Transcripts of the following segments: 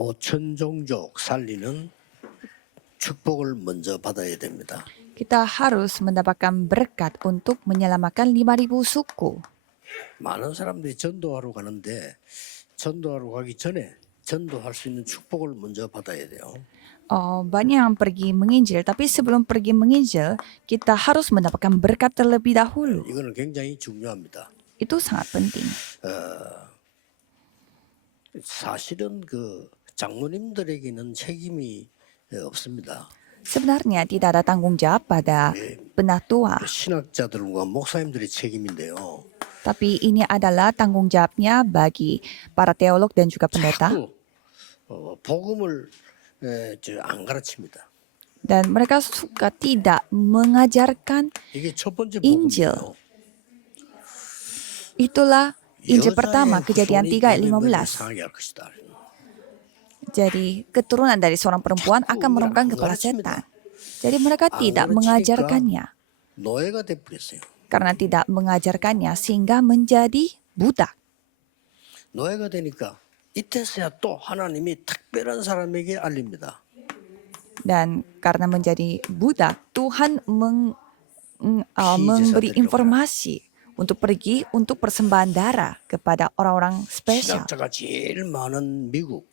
5천 종족 살리는 축복을 먼저 받아야 됩니다. Kita harus mendapatkan berkat untuk menyelamatkan 5.000 suku. 많은 사람들이 전도하러 가는데 전도하러 가기 전에 전도할 수 있는 축복을 먼저 받아야 돼요. Banyak yang pergi menginjil, tapi sebelum pergi menginjil, kita harus mendapatkan berkat terlebih dahulu. 이거는 굉장히 중요합니다. Itu sangat penting. 사실은 그 장로님들에게는 책임이 없습니다. Sebenarnya tidak ada tanggung jawab pada penatua, 신학자들과 목사님들의 책임인데요. tapi ini adalah tanggung jawabnya bagi para teolog dan juga pendeta. 자꾸 복음을 안 가르칩니다. Dan mereka suka tidak mengajarkan 이게 첫 번째 Injil. 복음이에요. Itulah Injil pertama, 여자의 Kejadian 후손이 3 ayat 너희를 15. 상하게 할 것이다. Jadi keturunan dari seorang perempuan akan merungkang kepala setan. Jadi mereka tidak mengajarkannya. 노예가 돼버렸어요. Karena tidak mengajarkannya sehingga menjadi budak. 노예가 되니까 이때서야 또 하나님이 특별한 사람에게 알립니다. Dan karena menjadi budak, Tuhan memberi informasi untuk pergi untuk persembahan darah kepada orang-orang spesial. 신학자가 제일 많은 미국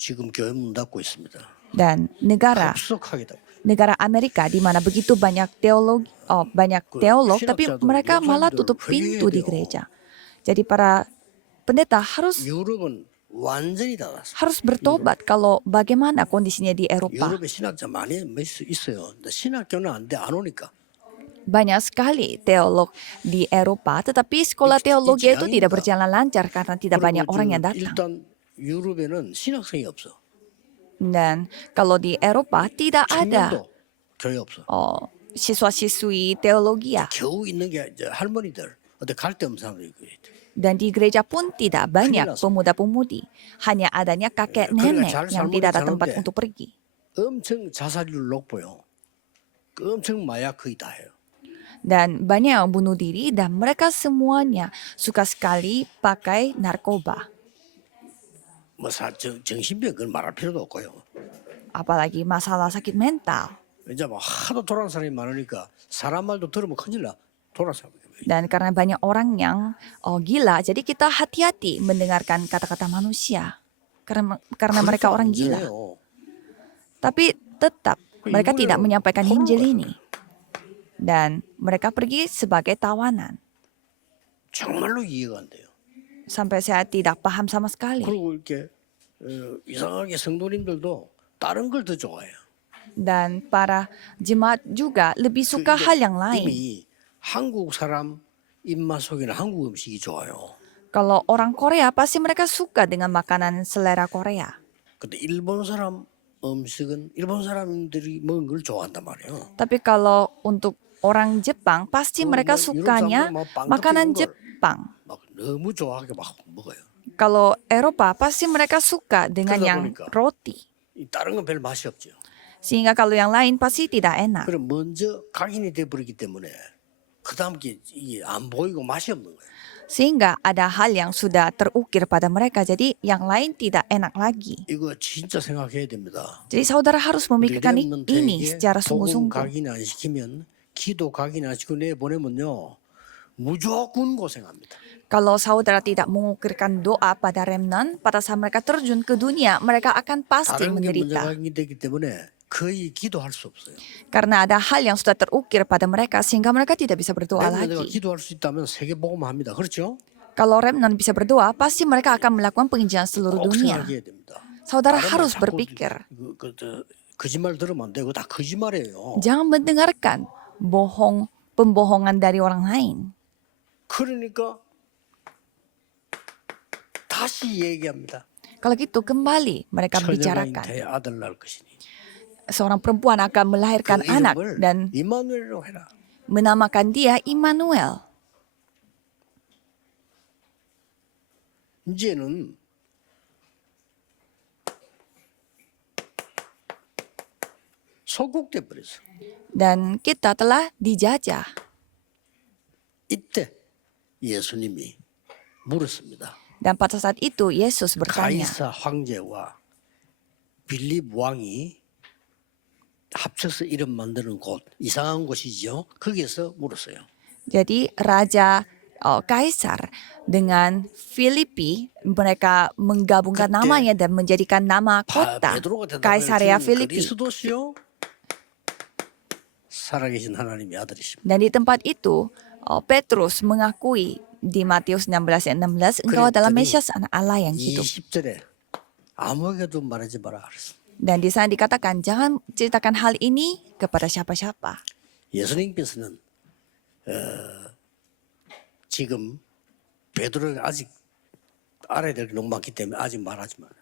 지금 교회 문 닫고 있습니다. Dan negara 급속하게 닫고. negara Amerika di mana begitu banyak teolog, tapi mereka malah tutup pintu di gereja. Jadi para pendeta 유럽은 완전히 닫았어요. harus bertobat kalau bagaimana kondisinya di Eropa. 유럽에 신학자 많이 있어요. 근데 신학교는 안 오니까. Banyak sekali teolog di Eropa, tetapi sekolah teologi itu tidak berjalan lancar karena tidak banyak orang yang datang. 일단 유럽에는 신학생이 없어. Dan kalau di Eropa tidak ada 청년도 교회 없어. siswa-siswi teologi ya. 겨우 있는 게 이제 할머니들, 어디 갈 데 없는 사람들이 있고. Dan di gereja pun tidak banyak pemuda-pemudi. Hanya adanya kakek nenek yang tidak ada tempat untuk pergi. 엄청 자살률 높고요. 엄청 마약 거의 다 해요. Dan banyak yang bunuh diri dan mereka semuanya suka sekali pakai narkoba. 뭐 정신병 그건 말할 필요도 없고요. Apalagi masalah sakit mental. 이제 뭐 하도 돌아온 사람이 많으니까 사람 말도 들으면 큰일 나. 돌아온 사람. Dan karena banyak orang yang gila, jadi kita hati-hati mendengarkan kata-kata manusia. Karena mereka orang gila. Tapi tetap mereka tidak menyampaikan Injil ini. Dan mereka pergi sebagai tawanan. 정말로 이해가 안 돼요. Sampai saya tidak paham sama sekali. 그리고 이렇게 이상하게 성도님들도 다른 걸 더 좋아해요. Dan para jemaat juga lebih suka hal yang lain. 이미 한국 사람 입맛 속에는 한국 음식이 좋아요. Kalau orang Korea pasti mereka suka dengan makanan selera Korea. 근데 일본 사람 음식은 일본 사람들이 먹은 걸 좋아한단 말이에요. Tapi kalau untuk orang Jepang pasti mereka sukanya makanan Jepang. 막 너무 좋아하게 막 먹어요. Kalau Eropa pasti mereka suka dengan yang roti. 다른 건 별 맛이 없죠. Sehingga kalau yang lain pasti tidak enak. 그럼 먼저 각인이 돼 버리기 때문에 그다음 게 이게 안 보이고 맛이 없는 거예요. Sehingga ada hal yang sudah terukir pada mereka, jadi yang lain tidak enak lagi. 이거 진짜 생각해야 됩니다. Jadi saudara harus memikirkan ini secara 복음 sungguh-sungguh. 각인 안 시키면 기도 각인 안 시키고 내보내면요 무조건 고생합니다. Kalau saudara tidak mengukirkan doa pada remnant, pada saat mereka terjun ke dunia, mereka akan pasti 다른 게 먼저 menderita. 각인되기 때문에 거의 기도할 수 없어요. Karena ada hal yang sudah terukir pada mereka sehingga mereka tidak bisa berdoa 내가 lagi. 기도할 수 있다면 세계 복음합니다. 그렇죠? Kalau remnant bisa berdoa, pasti mereka akan melakukan penginjilan seluruh 꼭 dunia. 생각해야 됩니다. Saudara 다른 말 harus 자꾸 berpikir. 거짓말 들으면 안 되고 다 거짓말이에요. Jangan mendengarkan pembohongan dari orang lain. 그러니까 다시 얘기합니다. Kalau gitu kembali mereka 처녀가 bicarakan. 잉태에 아들 낳을 것이니 Seorang perempuan akan melahirkan 그 anak 이름을 dan 이마누엘로 해라. menamakan dia Immanuel. 이제는 소국돼 버렸어. Dan kita telah dijajah. 이때 예수님이 물었습니다. Dan pada saat itu Yesus bertanya, 가이사 황제와 빌립 왕이 합쳐서 이름 만드는 곳, 이상한 곳이죠. 거기에서 물었어요. Jadi Raja Kaisar dengan Filipi mereka menggabungkan 그때 namanya dan menjadikan nama kota 베드로가 대답을 Kaisaria 주는 Filipi. 그리스도시요 살아계신 하나님의 아들이십니다. Dan di tempat itu Petrus mengakui di Matius 16 ayat 16 engkau adalah 그랬더니 Mesias anak Allah yang hidup. 20절에 아무에게도 말하지 마라 그랬습니다. Dan di sana dikatakan jangan ceritakan hal ini kepada siapa-siapa. 예수님께서는 지금 베드로가 아직 알아야 될 게 너무 많기 때문에 아직 말하지 마라.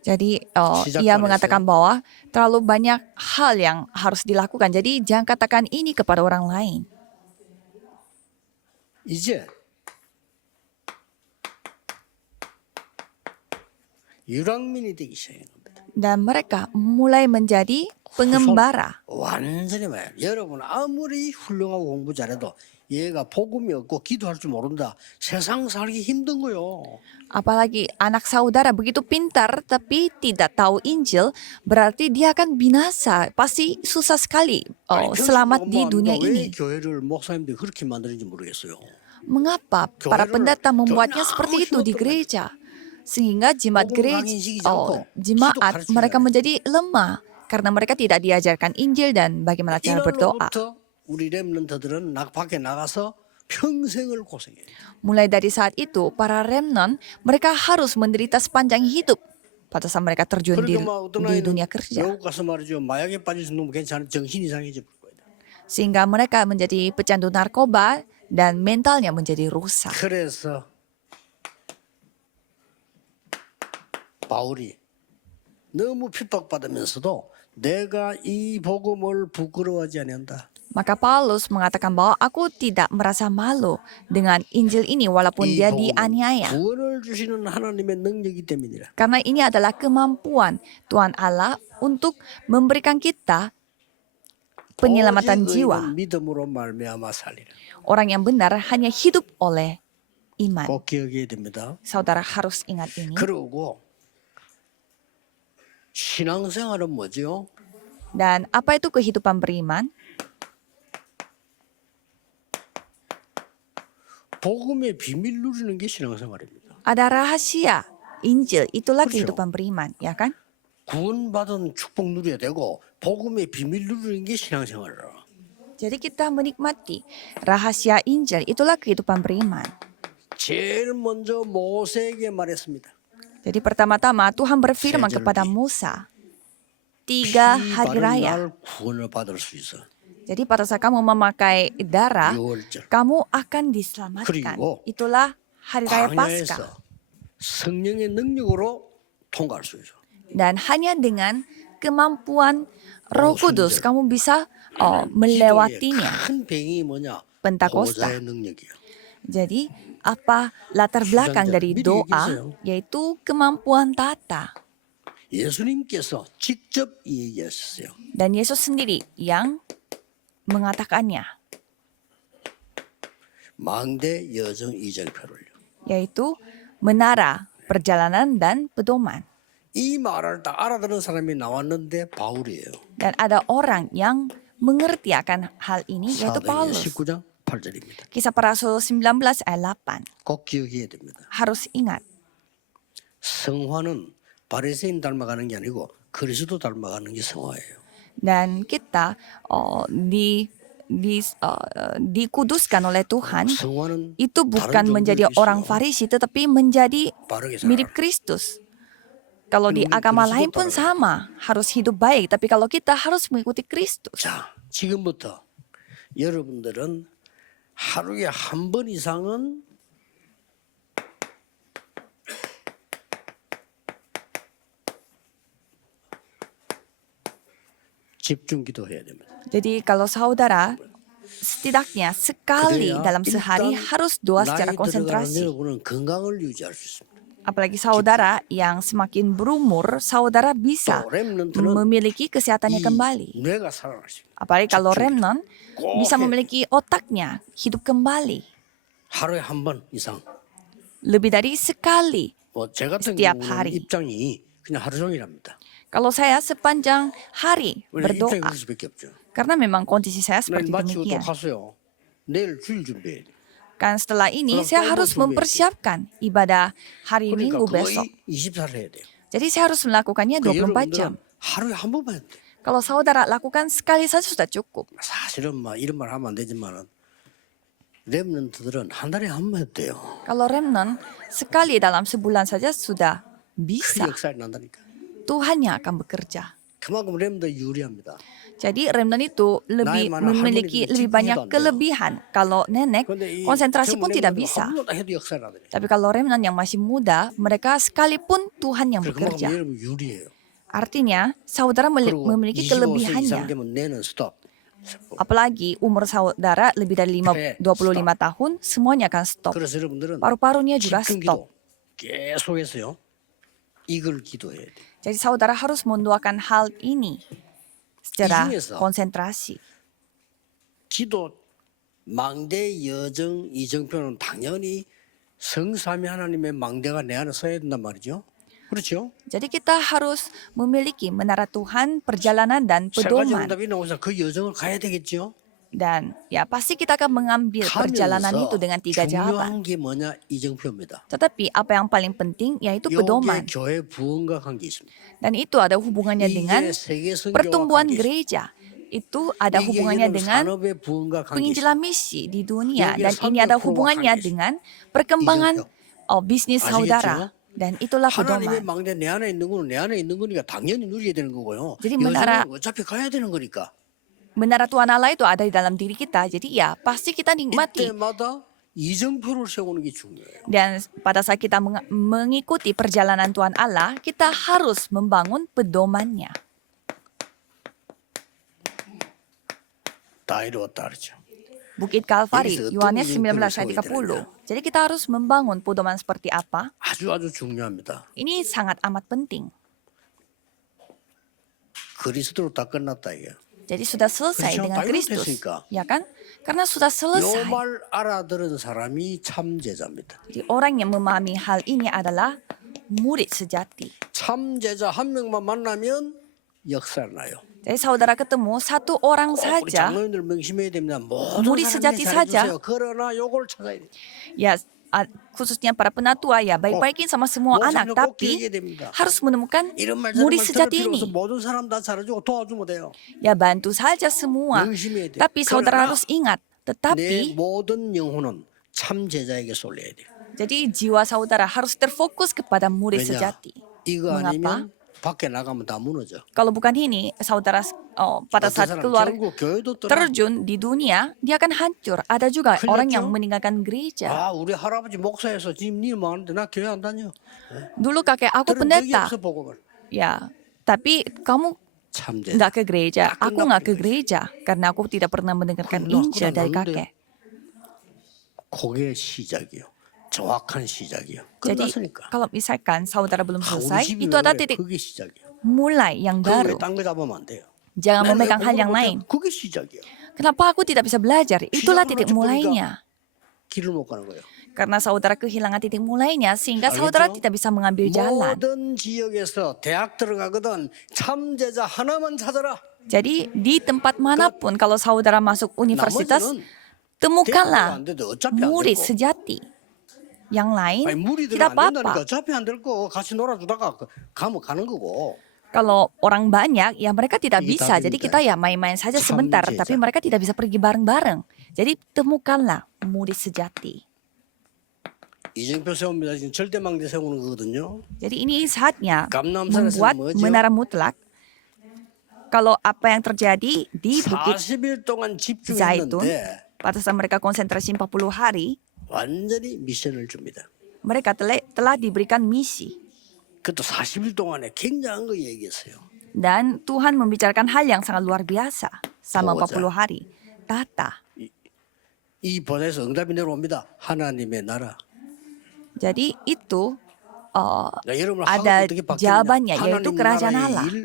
Jadi 시작도 ia 안 mengatakan bahwa terlalu banyak hal yang harus dilakukan. Jadi jangan katakan ini kepada orang lain. 이제 유랑민이 되기 시작한 겁니다. Dan mereka mulai menjadi pengembara. 완전히 말이야. 여러분 아무리 훌륭하고 공부 잘해도 얘가 복음이 없고 기도할 줄 모른다. 세상 살기 힘든 거요. Apalagi anak saudara begitu pintar tapi tidak tahu Injil, berarti dia akan binasa. Pasti susah sekali selamat di dunia 왜 ini. 교회를 목사님들이 그렇게 만드는지 모르겠어요. Mengapa para pendeta membuatnya seperti itu di gereja? Sehingga jemaat mereka menjadi lemah karena mereka tidak diajarkan Injil dan bagaimana cara berdoa. 이날로부터 우리 렘넌트들은 밖에 나가서 평생을 고생해요. Mulai dari saat itu, para remnant mereka harus menderita sepanjang hidup pada saat mereka terjun di dunia kerja. 외국 가서 말이죠. 마약에 빠질 수 너무 괜찮은 정신 이상해져 볼 거예요. Sehingga mereka menjadi pecandu narkoba dan mentalnya menjadi rusak. 그래서 바울이 너무 핍박받으면서도 내가 이 복음을 부끄러워하지 아니한다. Maka Paulus mengatakan bahwa aku tidak merasa malu dengan Injil ini walaupun dia dianiaya. 구원을 주시는 하나님의 능력이기 때문이라. Karena ini adalah kemampuan Tuhan Allah untuk memberikan kita penyelamatan jiwa. 믿음으로 말미암아 살리라. Orang yang benar hanya hidup oleh iman. 꼭 기억해야 됩니다. Saudara harus ingat ini. 그리고 신앙생활은 뭐죠? Dan apa itu kehidupan beriman? 복음의 비밀 누리는 게 신앙생활입니다. Ada rahasia Injil, itulah 그렇죠. kehidupan beriman, ya kan? 구원받은 축복 누려야 되고 복음의 비밀 누리는 게 신앙생활이라. Jadi kita menikmati rahasia Injil, itulah kehidupan beriman. 제일 먼저 모세에게 말했습니다. Jadi pertama-tama Tuhan berfirman kepada Musa, 3 hari raya. 날 구원을 받을 수 있어. Jadi pada saat kamu memakai darah, 6월절. kamu akan diselamatkan. 그리고 Itulah hari raya 광야에서 Paskah. 성령의 능력으로 통과할 수 있어. Dan hanya dengan kemampuan Roh Kudus kamu bisa melewatinya. 큰 배경이 뭐냐? Pentakosta. 보좌의 능력이야. Jadi apa latar belakang dari doa? Yaitu kemampuan tata. 예수님께서 직접 얘기하셨어요. Dan Yesus sendiri yang mengatakannya. 망대 여정 이정표를요. Yaitu menara, perjalanan, dan pedoman. 이 말을 다 알아듣는 사람이 나왔는데 바울이에요. Dan ada orang yang mengerti akan hal ini, yaitu 사도행전 Paulus. 19장 8절입니다. Kisah para Rasul 19 ayat 8. 꼭 기억해야 됩니다. Harus ingat. 성화는 바리새인 닮아가는 게 아니고 그리스도 닮아가는 게 성화예요. Dan kita dikuduskan oleh Tuhan, 성화는 itu bukan menjadi orang Farisi, tetapi menjadi 바르게 mirip 살아라. Kristus. Kalau di agama lain pun sama, harus hidup baik. Tapi kalau kita harus mengikuti Kristus. 자, 지금부터 여러분들은 하루에 한 번 이상은 집중 기도해야 됩니다. Jadi kalau saudara setidaknya sekali 그래야 dalam sehari 일단 harus doa secara 나이 들어가는 konsentrasi. 여러분은 건강을 유지할 수 있습니다. Apalagi saudara yang semakin berumur, saudara bisa 또 렘넌트는 memiliki kesehatannya kembali. 뇌가 살아나십니다. Apalagi kalau 집중이. remnant 꼭 bisa 해. memiliki otaknya hidup kembali. 하루에 한 번 이상. Lebih dari sekali. 뭐 제 같은 스티압 경우는 하리. 입장이 그냥 하루 종일 합니다. Kalau saya sepanjang hari 왜냐 입장이 berdoa. 그럴 수밖에 없죠. Karena memang kondisi saya 내일 seperti 마치고 또 demikian. 가서요. 내일 주일 준비해야 돼. Kan setelah ini Kalau saya kamu harus 준비해. mempersiapkan ibadah hari 그러니까 Minggu besok. 거의 24를 해야 돼요. Jadi saya harus melakukannya 그 24 jam. 여러분들은 하루에 한 번만 해도 돼. Kalau saudara lakukan sekali saja sudah cukup. 사실은 막 이런 말 하면 안 되지만은 렘넌트들은 한 달에 한 번 해도 돼요. Kalau remnant sekali dalam sebulan saja sudah 그 bisa. 역사를 난다니까. Tuhannya akan bekerja. 그만큼 렘넌트 유리합니다. Jadi remnant itu lebih mana memiliki harmoni lebih itu banyak 집중해도 안 돼요. kelebihan. Kalau nenek 근데 이 konsentrasi 젊은 pun tidak 렘넌트는 bisa. 한 번도 해도 역사를 나더래. Tapi kalau remnant yang masih muda, mereka sekalipun Tuhan yang 그만큼 bekerja. 여러분 유리해요. Artinya saudara 그리고 memiliki 25세 이상 kelebihannya. 되면 내는 스톱. Apalagi umur saudara lebih dari Kre, 25 tahun, semuanya akan stop. 그래서 여러분들은 Paru-parunya juga 집중 stop. 기도 계속해서요. 이걸 기도해야 돼. Jadi saudara harus mendoakan hal ini secara 중에서 konsentrasi. 기도 망대 여정 이정표는 당연히 성삼위 하나님의 망대가 내 안에 서야 된단 말이죠. 그렇죠? Jadi kita harus memiliki menara Tuhan, perjalanan dan 세 가지 pedoman. 응답이 나오면서 그 여정을 가야 되겠죠. Dan ya pasti kita akan mengambil perjalanan 가면서 itu dengan 3 jalan. 중요한 게 뭐냐 이정표입니다. Tetapi apa yang paling penting yaitu 요게 pedoman. 교회 부흥과 관계 있습니다. Dan itu ada hubungannya dengan 이게 세계 선교와 pertumbuhan 관계 있습니다. gereja. Itu ada 이게 hubungannya 여러분 dengan 산업의 부흥과 관계 있습니다. penginjilan misi di dunia. 여기에 Dan ini ada 300% hubungannya 관계 있습니다. dengan perkembangan bisnis 아시겠죠? saudara. Dan itulah 하나님의 pedoman. 망대 내 안에 있는 거는 내 안에 있는 거니까 당연히 누려야 되는 거고요. jadi menara- 여정은 어차피 가야 되는 거니까. Menara Tuhan Allah itu ada di dalam diri kita. Jadi ya pasti kita nikmati. 이때마다 이정표를 세우는 게 중요해요. Dan pada saat kita mengikuti perjalanan Tuhan Allah, kita harus membangun pedomannya. 다 이루었다 그러죠. Bukit Kalvari, Jadi, Yohanes itu yang 19 ayat 30. Jadi kita harus membangun pedoman seperti apa? 아주 중요합니다. Ini sangat amat penting. 그리스도로 다 끝났다 이게. Jadi sudah selesai 그렇죠. dengan 다 Kristus. 이루어졌으니까. Ya kan? Karena sudah selesai. 요 말 알아들은 사람이 참 제자입니다. Jadi orang yang memahami hal ini adalah murid sejati. 참 제자 한 명만 만나면 역사를 나요. Jadi saudara ketemu satu orang 우리 saja, 장로님들 명심해야 됩니다. 모든 무리 사람이 스자티 잘해주세요. 그러나 요걸 찾아야 돼요. ya khususnya para penatua ya baik-baikin sama semua 뭐 anak, 꼭 tapi 얘기해야 됩니다. harus menemukan 이런 말 murid 저런 말 들을 sejati 필요 없어. ini. 모든 사람 다 잘해주고 도와주면 돼요. Ya bantu saja semua. 명심해야 돼요. Tapi saudara 그러나 harus ingat, 내 tetapi 모든 영혼은 참 제자에게 쏠려야 돼요. jadi jiwa saudara harus terfokus kepada murid 왜냐? sejati. 이거 Mengapa? 아니면 밖에 나가면 다 무너져. Kalau bukan ini, saudara pada 어떤 saat 사람 keluar 결국 교회도 떠나. terjun di dunia, dia akan hancur. Ada juga 큰일 orang 났죠? yang meninggalkan gereja. 아 우리 할아버지 목사여서 지금 일 많은데 나 교회 안 다녀. Dulu kakek aku 들은 적이 pendeta. 없어 복음을. Ya, tapi kamu 참 제자. nggak ke gereja. Tak Aku kenal nggak ke gitu. gereja karena aku tidak pernah mendengarkan Kenal, Injil dari kenal, kakek. 그게 시작이요. 정확한 시작이요. Jadi 끝났으니까. kalau misalkan saudara belum 아, 우리 selesai, 집이 itu 왜 ada 그래? titik 그게 시작이야. mulai yang baru. 그딴거 잡으면 안 돼요. Jangan 맨날 memegang hal 공부를 yang 못해. lain. 그게 시작이야. Kenapa aku tidak bisa belajar? Itulah 시작을 titik 놓쳐버리니까 mulainya. 길을 못 가는 거예요. Karena saudara kehilangan titik mulainya sehingga saudara 알겠죠? tidak bisa mengambil jalan. 모든 지역에서 대학 들어가거든 참 제자 하나만 찾아라. Jadi di tempat manapun kalau saudara masuk universitas, 나머지는 temukanlah 대학교가 안 돼도 어차피 안 murid 되고. sejati. Yang lain 아니 무리들은 tidak 안 된다니까 apa-apa. 어차피 안 될 거 같이 놀아주다가 가면 가는 거고. Kalau orang banyak, ya mereka tidak Iya, bisa. tapi Jadi enggak. kita ya main-main saja sebentar, Samjeza. tapi mereka tidak bisa pergi bareng-bareng. Jadi temukanlah murid sejati. 이정표 세웁니다. 지금 절대망대 세우는 거거든요. Jadi ini saatnya 감남산에서 membuat 뭐죠? menara mutlak. Kalau apa yang terjadi di Bukit 40일 동안 Zaitun, 집중했는데 pada saat mereka konsentrasi 40 hari, 완전히 미션을 줍니다. mereka telah diberikan misi. 그것도 40일 동안에 굉장한 거 얘기했어요. Dan Tuhan membicarakan hal yang sangat luar biasa sama 보호자. 40 hari. Tata. 이 보좌에서 응답이 내려옵니다. 하나님의 나라. Jadi itu 야, 여러분 ada 어떻게 바뀌느냐? jawabannya yaitu 하나님 kerajaan 나라의 Allah. 일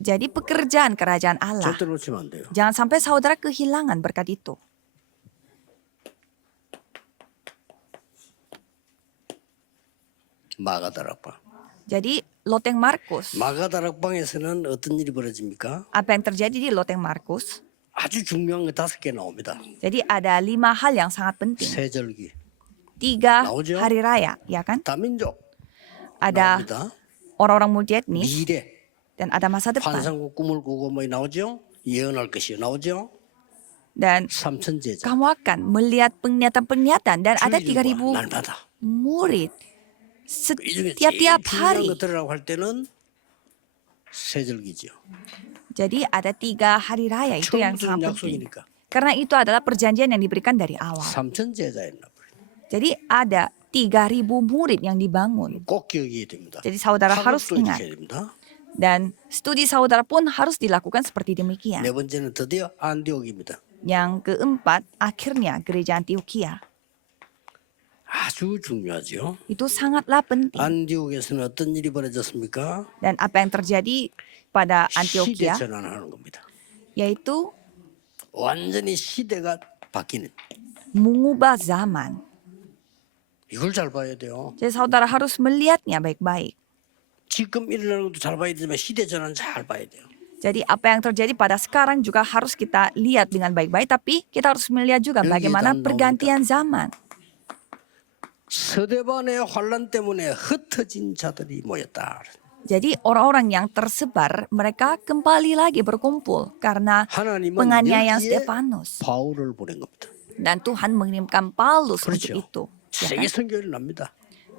Jadi pekerjaan kerajaan Allah. 절대 놓치면 안 돼요. Jangan sampai saudara kehilangan berkat itu. 마가다라파. Jadi loteng Markus, 마가다락방에서는 어떤 일이 벌어집니까? apa yang terjadi di loteng Markus? 아주 중요한 거 5개 나옵니다. Jadi ada 5 hal yang sangat penting. 세절기, 3 나오죠? hari raya, ya kan? 다민족 Ada 나옵니다. orang-orang multietnis 미래, dan ada masa depan. 환상국 꿈을 꾸고 뭐 나오죠? 예언할 것이 나오죠? Dan 삼천제자, kamu akan melihat penglihatan-penglihatan dan ada 주일과 3.000 날마다. murid 이 중에 제일 setiap 중요한 hari. 것들이라고 할 때는 세절기죠. Jadi ada 3 hari raya itu yang 처음부터 sangat penting. 약속이니까. Karena itu adalah perjanjian yang diberikan dari awal. 삼천제자였나 봐요. Jadi ada 3.000 murid yang dibangun. 꼭 기억해야 됩니다. Jadi saudara harus 학업도 ingat. 이렇게 해야 됩니다. Dan studi saudara pun harus dilakukan seperti 네 demikian. 번째는 드디어 안디옥입니다. Yang keempat, akhirnya gereja Antioquia. 아주 중요하죠. Itu sangatlah penting. 안디옥에서는 어떤 일이 벌어졌습니까? Dan apa yang terjadi pada 시대 Antioquia, 전환하는 겁니다. yaitu 완전히 시대가 바뀌는. mengubah zaman. 이걸 잘 봐야 돼요. Jadi saudara harus melihatnya baik-baik. 지금 일어나는 것도 잘 봐야 되지만 시대 전환 잘 봐야 돼요. Jadi apa yang terjadi pada sekarang juga harus kita lihat dengan baik-baik, tapi kita harus melihat juga bagaimana pergantian zaman. 서대반의 환란 때문에 흩어진 자들이 모였다. Jadi orang-orang yang tersebar, mereka kembali lagi berkumpul karena 하나님은 penganiayaan 여기에 Stefanus. 바울을 보낸 겁니다. Dan Tuhan mengirimkan Paulus untuk 그렇죠. itu. Ya 세계 kan? 선교를 납니다.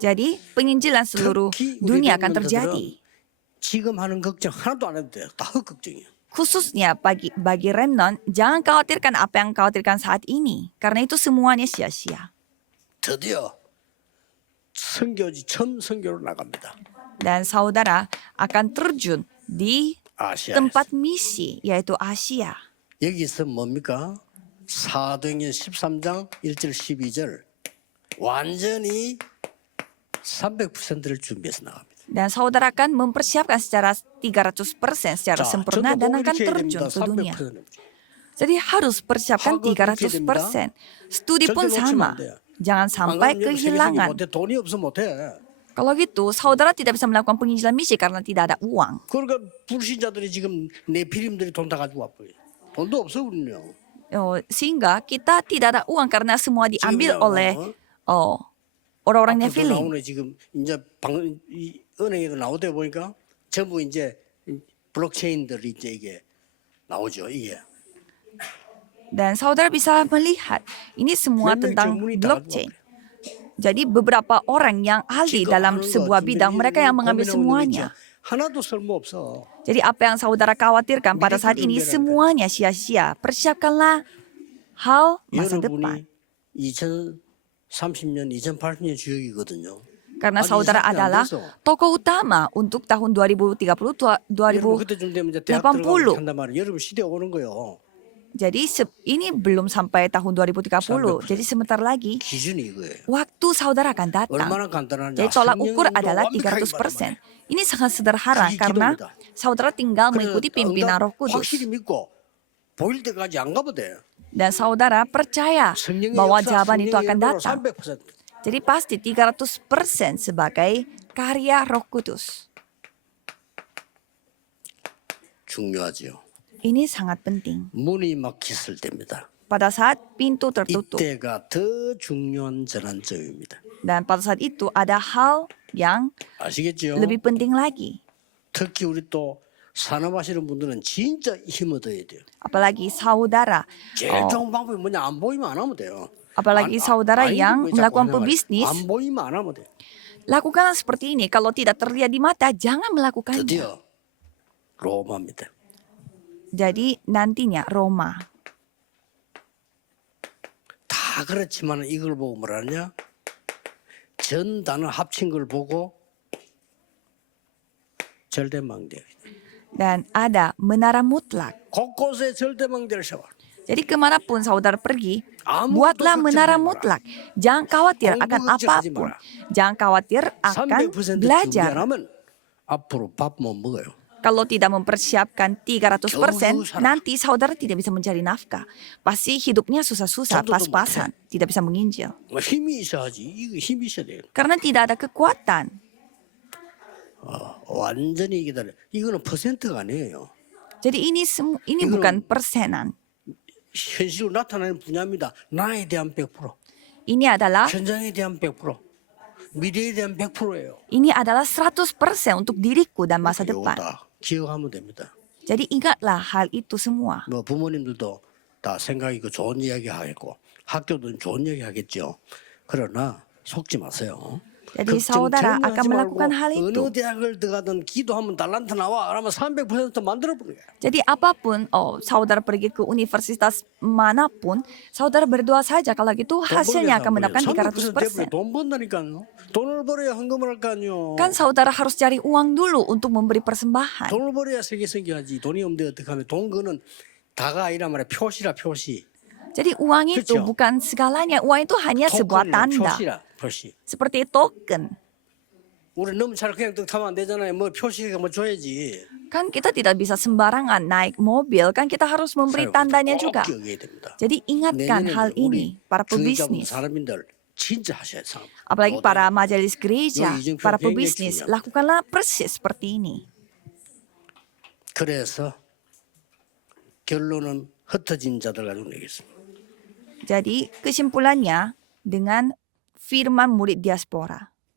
Jadi penginjilan seluruh 특히 우리 dunia akan 교인들은 terjadi. 지금 하는 걱정 하나도 안 해도 돼요. 다 헛걱정이에요. Khususnya bagi remnant, jangan khawatirkan apa yang khawatirkan saat ini. Karena itu semuanya sia-sia. 드디어 선교지 처음 선교로 나갑니다. Dan saudara akan terjun di 아시아. tempat misi, yaitu Asia. 여기서 뭡니까? 사도행전 13장 1절 12절 완전히 300%를 준비해서 나갑니다. Dan saudara akan mempersiapkan secara 300% secara sempurna dan akan terjun ke dunia. 300%. Jadi harus persiapkan 학업도 그렇게 300%. Studi pun 절대 놓치면 sama. 안 돼요. Jangan sampai 안 그러면 여기 세계적이 kehilangan. 못해. 돈이 없으면 못해. Kalau gitu, saudara tidak bisa melakukan penginjilan misi karena tidak ada uang. 그러니까 불신자들이 지금 내 피림들이 돈 다 가지고 와버려. 돈도 없어 우리는요. Sehingga kita tidak ada uang karena semua diambil 지금요, oleh orang-orang 앞으로 Nephilim. 나오네 지금 이제 이 은행에도 나오다 보니까 전부 이제 블록체인들이 이제 이게 나오죠 이게. Dan saudara bisa melihat ini semua Memang tentang 전문이 다 blockchain. Jadi beberapa orang yang ahli 지금 dalam 하는 거 sebuah 지금 bidang, mereka yang mengambil 고민하고 있는 거 semuanya. 있죠? 하나도 쓸모없어. Jadi apa yang saudara khawatirkan pada saat ini 준비해야 semuanya sia-sia. Persiapkanlah hal masa depan. 여러분이 2030년, 2080년 주역이거든요. Karena 아직 saudara 20대 안 adalah 됐어. tokoh utama untuk tahun 2030, 여러분 그때쯤 되면 이제 대학 들어가고 2080. 한단 말이에요. 여러분 시대 오는 거요. Jadi ini belum sampai tahun 2030. Jadi sebentar lagi 기준이 이거예요. waktu saudara akan datang. 얼마나 간단하냐. Jadi tolak ukur 성령으로 adalah 완벽하게 300%. Ini sangat sederhana 그게 karena 기도입니다. saudara tinggal 그래서 mengikuti pimpinan Roh 응답 Kudus. 확실히 믿고 보일 때까지 안 가면 돼. Dan saudara percaya 성령의 bahwa 역사, jawaban itu 성령의 akan 힘으로 datang. 300%. Jadi pasti 300% sebagai karya Roh Kudus. 중요하죠. Ini sangat penting. 문이 막혔을 때입니다. Pada saat pintu tertutup 이때가 더 중요한 전환점입니다. dan pada saat itu ada hal yang 아시겠죠? lebih penting lagi. 특히 우리 또 산업하시는 분들은 진짜 힘 얻어야 돼요. Apalagi saudara, 제일 좋은 방법이 뭐냐? 안 보이면 안 하면 돼요. apalagi saudara yang melakukan pebisnis, 안 보이면 안 하면 돼요. lakukanlah seperti ini. Kalau tidak terlihat di mata, jangan melakukannya. 드디어 로마입니다. Jadi nantinya Roma. 다 그렇지만 이걸 보고 뭐라냐? 전 단어 합친 걸 보고 절대망대. Dan ada menara mutlak. 곳곳에 절대망대를 세워. Jadi kemanapun saudara pergi, 아무것도 buatlah menara 걱정하지 마라. mutlak. Jangan khawatir 공부 akan 걱정하지 apapun. 마라. Jangan khawatir akan 300% 준비 안 belajar. 하면 앞으로 밥 못 먹어요. Kalau tidak mempersiapkan 300%, 겨우 살아. nanti saudara tidak bisa mencari nafkah. Pasti hidupnya susah-susah, 저도 pas-pasan, tidak bisa menginjil. 뭐 힘이 있어야지. 이거 힘이 있어야 돼요. Karena tidak ada kekuatan. 완전히 기다려. 이거는 퍼센트가 아니에요. Jadi ini bukan persenan. 현실로 나타나는 분야입니다. 나에 대한 100%, Ini adalah 현장에 대한 100%, 미래에 대한 100%예요. ini adalah 100% untuk diriku dan masa 이거 depan. 다 기억하면 됩니다. Jadi ingatlah hal itu semua. 뭐 부모님들도 다 생각이 그 좋은 이야기 하겠고 학교도 좋은 이야기 하겠죠. 그러나 속지 마세요. Jadi saudara akan melakukan hal itu. 어느 대학을 들어가든 기도하면 달란트 나와. 그러면 300% 만들어 버려요. Jadi apapun, saudara pergi ke universitas manapun, saudara berdoa saja kalau gitu hasilnya akan mendapatkan 300%. 돈 번다니까요. 돈을 벌어야 헌금을 할 거 아니요. Kan saudara harus cari uang dulu untuk memberi persembahan. 돈을 벌어야 세계 생겨야지. 돈이 없는데 어떻게 하면 돈 거는 다가 아니라 말이야. 표시라 표시. Jadi uang itu bukan segalanya. Uang itu hanya sebuah tanda. 표시라 표시. Seperti token. 우리 너무 잘 그냥 타면 안 되잖아요. 뭐 표시가 뭐 줘야지. Kan kita tidak bisa sembarangan naik mobil. Kan kita harus memberi tandanya juga. Jadi ingatkan hal ini para pebisnis. 사람인들 진짜 하셔야 돼요. Apalagi para majelis gereja, para pebisnis, lakukanlah persis seperti ini. 그래서 결론은 흩어진 자들 가지고 내겠습니다. Jadi kesimpulannya dengan firman murid diaspora.